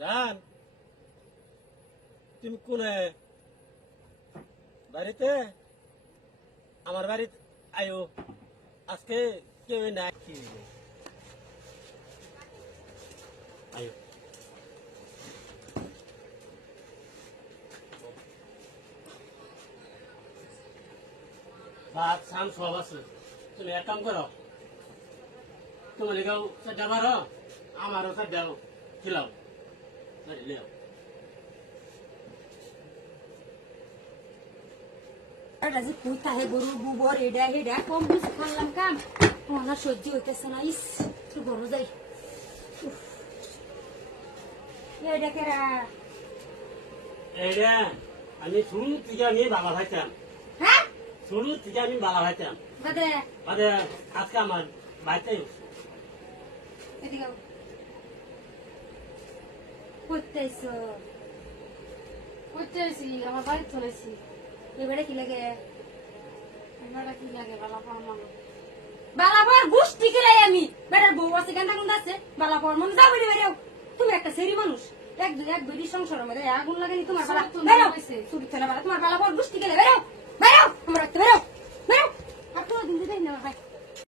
জান তুমি কোনে বাড়িতে আমার বাড়িতে আয়ো আজকে কেউ নাই আয়ো ভাত শাম সব আছে তুমি এক কাম করো তোমার গাও সাজা বারো আমারও সাজাও খিলাও লিও এটা যে কুইতা হে গরু গোবর এডা হেডা কম বেশি খাইলাম কাম ওনা সহ্য হইতেছে না ইস তুই গরু যাই এডা কেরা এইটা আমি শুরু থেকে আমি বাবা ভাইতাম হ্যাঁ শুরু থেকে আমি বাবা ভাইতাম বাদে মানে আজকে আমার বাড়িতে এদিকে কইতেছো কইতেছি আমার বাড়ি চলেছি এবারে কি লাগে এবারে কি লাগে বালা পারমান বালাপর গুষ্টি কিলাই আমি বেটার বউ আছে গান্দা গুন্দা আছে বালাপর মন যাও বেরি বেরিও তুমি একটা সেরি মানুষ এক বেরি সংসারের মধ্যে আগুন লাগানি তোমার বালা বেরো চুরি চলে বালা তোমার বালাপর গুষ্টি কিলাই বেরো বেরো আমার রাখতে বেরো বেরো আর তো দিন দিতে না ভাই